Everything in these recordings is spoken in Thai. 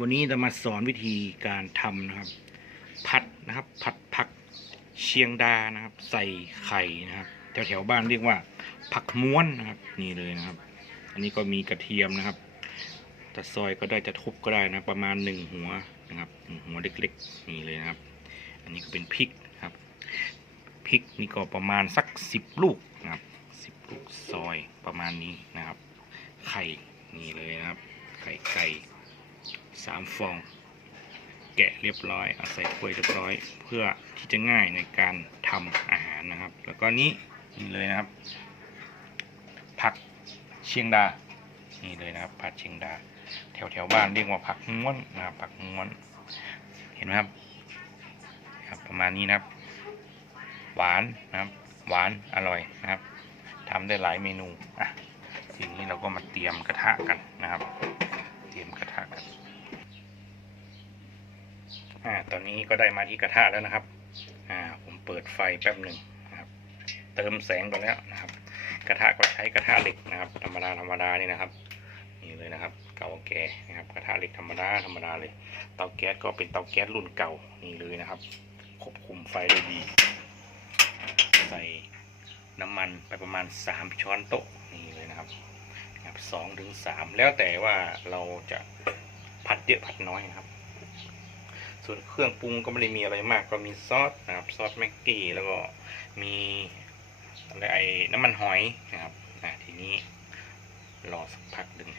วันนี้จะมาสอนวิธีการทำนะครับ ผัดนะครับ ผัดผักเชียงดานะครับ ใส่ไข่นะครับแถวแถวๆบ้านเรียกว่า ผักม้วนนะครับ นี่เลยนะครับ อันนี้ก็มีกระเทียมนะครับจะซอยก็ได้จะทุบก็ได้นะประมาณหนึ่งหัวนะครับหัวเล็กๆนี่เลยนะครับ อันนี้ก็เป็นพริกครับพริกนี่ก็ประมาณสักสิบลูกนะครับสิบลูกซอยประมาณนี้นะครับ ไข่นี่เลยนะครับ ไข่ไก่ สามฟอง แกะเรียบร้อยเอาใส่ถ้วยเรียบร้อย เพื่อที่จะง่ายในการทำอาหารนะครับ แล้วก็นี้นี่เลยนะครับ ผักเชียงดา นี่เลยนะครับ ผัดเชียงดา แถวแถวบ้านเรียกว่าผักม้วนนะครับผักม้วน เห็นไหมครับครับประมาณนี้นะครับ หวานนะครับ หวานอร่อยนะครับทำได้หลายเมนูอะทีนี้เราก็มาเตรียมกระทะกันนะครับ เตรียมกระทะกัน อ่า ตอนนี้ก็ได้มาที่กระทะแล้วนะครับ อ่า ผมเปิดไฟแป๊บหนึ่งนะครับ เติมแสงไปแล้วนะครับ กระทะก็ใช้กระทะเหล็กนะครับ ธรรมดาธรรมดานี่นะครับ นี่เลยนะครับ เก่าแก่นะครับ กระทะเหล็กธรรมดาธรรมดาเลย เตาแก๊สก็เป็นเตาแก๊สรุ่นเก่า นี่เลยนะครับ ควบคุมไฟได้ดี ใส่น้ำมันไปประมาณสามช้อนโต๊ะ นี่เลยนะครับนะครับสองถึงสามแล้วแต่ว่าเราจะผัดเยอะผัดน้อยนะครับ ส่วนเครื่องปรุงก็ไม่ได้มีอะไรมาก ก็มีซอสนะครับซอสแม็กกี้แล้วก็มีอะไรไอ้น้ำมันหอยนะครับอ่าทีนี้รอสักพักหนึ่ง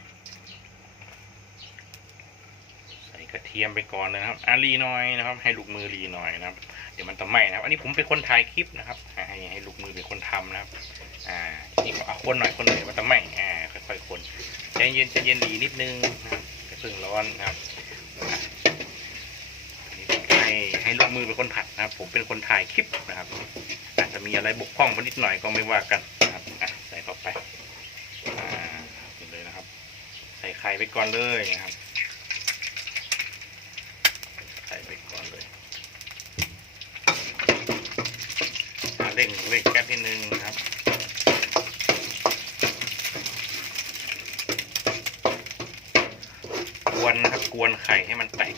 ใส่กระเทียมไปก่อนเลยนะครับอารีหน้อยนะครับ ให้ลูกมือรีหน่อยนะครับ เดี๋ยวมันจะไหม้นะครับ อันนี้ผมเป็นคนถ่ายคลิปนะครับ ให้ให้ลูกมือเป็นคนทำนะครับ อ่านี้ก็เอาคนหน่อยคนหน่อยมันจะไหม้อ่าค่อยๆคนใจเย็นใจเย็นดีนิดนึงนะครับอย่าเพิ่งร้อนนะครับอะอันนี้ผมให้ให้ลูก มือเป็นคนผัดนะครับ ผมเป็นคนถ่ายคลิปนะครับ อาจจะมีอะไรบกพร่องนิดหน่อยก็ไม่ว่ากันนะครับใส่เข้าไปอ่านี่เลยนะครับ ใส่ไข่ไปก่อนเลยนะครับ ใส่ไปก่อนเลยเร่งเร่งแก๊สนิดนึงนะครับกวนนะครับกวนไข่ให้มันแตก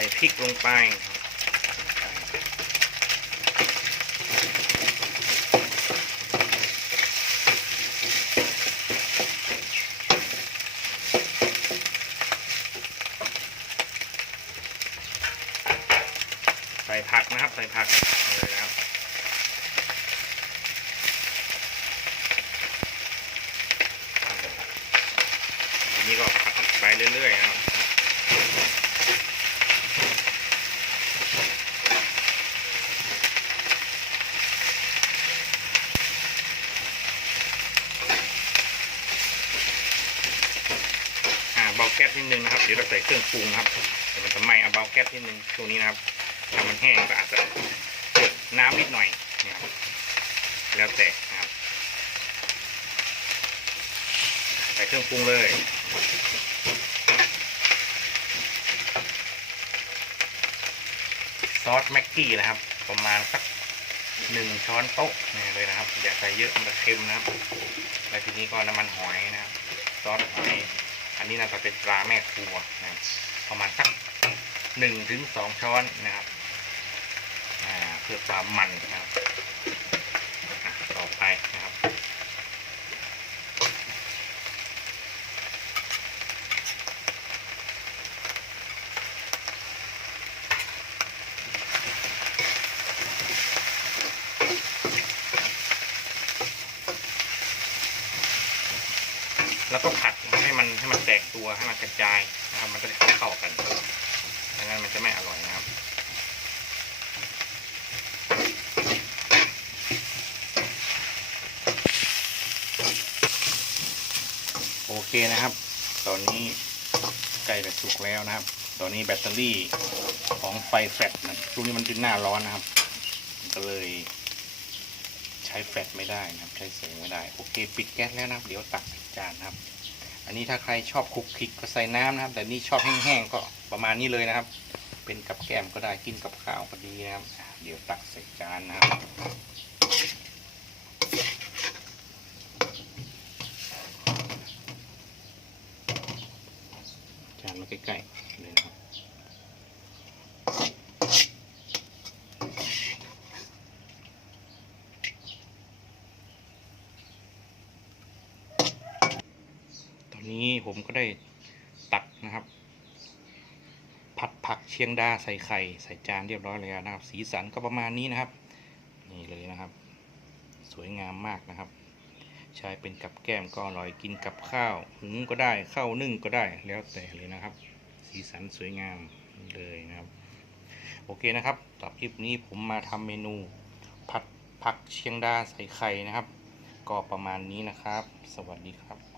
ส่พริกลงไปใส่ผักนะครับ ใส่ผักเลยนะครับทีนี้ก็ผัดไปเรื่อยๆนะครับ อ่าเบาแก๊ สนิดนึงนะครับเดี๋ยวเราใส่เครื่องปรุงนะครับเดี๋ยวมันจะไหม้เอาเบาแก๊สนิดนึงช่วงนี้นะครับถ้ามันแห้งก็อาจจะกดน้ำนิดหน่อยเนี่ยครับแล้วแต่นะครับใส่เครื่องปรุงเลยซอสแม็กกี้นะครับ ประมาณสักหนึ่งช้อนโต๊ะนี่เลยนะครับ อย่าใส่เยอะมันจะเค็มนะครับ แล้วทีนี้ก็น้ำมันหอยนะครับ ซอสหอย อันนี้น่าจะเป็นปลาแม่ครัวนะครับประมาณสักหนึ่งถึงสองช้อนนะครับเพื่อความมันนะครับอะต่อไปนะครับ แล้วก็ผัดให้มันให้มันแตกตัวให้มันกระจายนะครับ มันก็จะเข้ากันไม่งั้นมันจะไม่อร่อยนะครับโอเคนะครับ ตอนนี้ไก่จะสุกแล้วนะครับ ตอนนี้แบตเตอรี่ของไฟแฟลชนะช่วงนี้มันเป็นหน้าร้อนนะครับ ก็เลย ใช้แฟลชไม่ได้นะครับ ใช้เสียงไม่ได้โอเค ปิดแก๊สแล้วนะครับ เดี๋ยวตักใส่จานนะครับ อันนี้ถ้าใครชอบคลุกคลิกก็ใส่น้ำนะครับ แต่นี่ชอบแห้งๆก็ประมาณนี้เลยนะครับ เป็นกับแกล้มก็ได้กินกับข้าวก็ดีนะครับ เดี๋ยวตักใส่จานนะครับจานมาใกล้ๆเลยนะครับ นี้ผมก็ได้ตักนะครับ ผัดผักเชียงดาใส่ไข่ใส่จานเรียบร้อยแล้วนะครับ สีสันก็ประมาณนี้นะครับ นี่เลยนะครับ สวยงามมากนะครับ ใช้เป็นกับแก้มก็อร่อยกินกับข้าวหุงก็ได้ข้าวนึ่งก็ได้แล้วแต่เลยนะครับ สีสันสวยงามเลยนะครับ โอเคนะครับต่อคลิปนี้ผมมาทำเมนูผัดผักเชียงดาใส่ไข่นะครับ ก็ประมาณนี้นะครับ สวัสดีครับ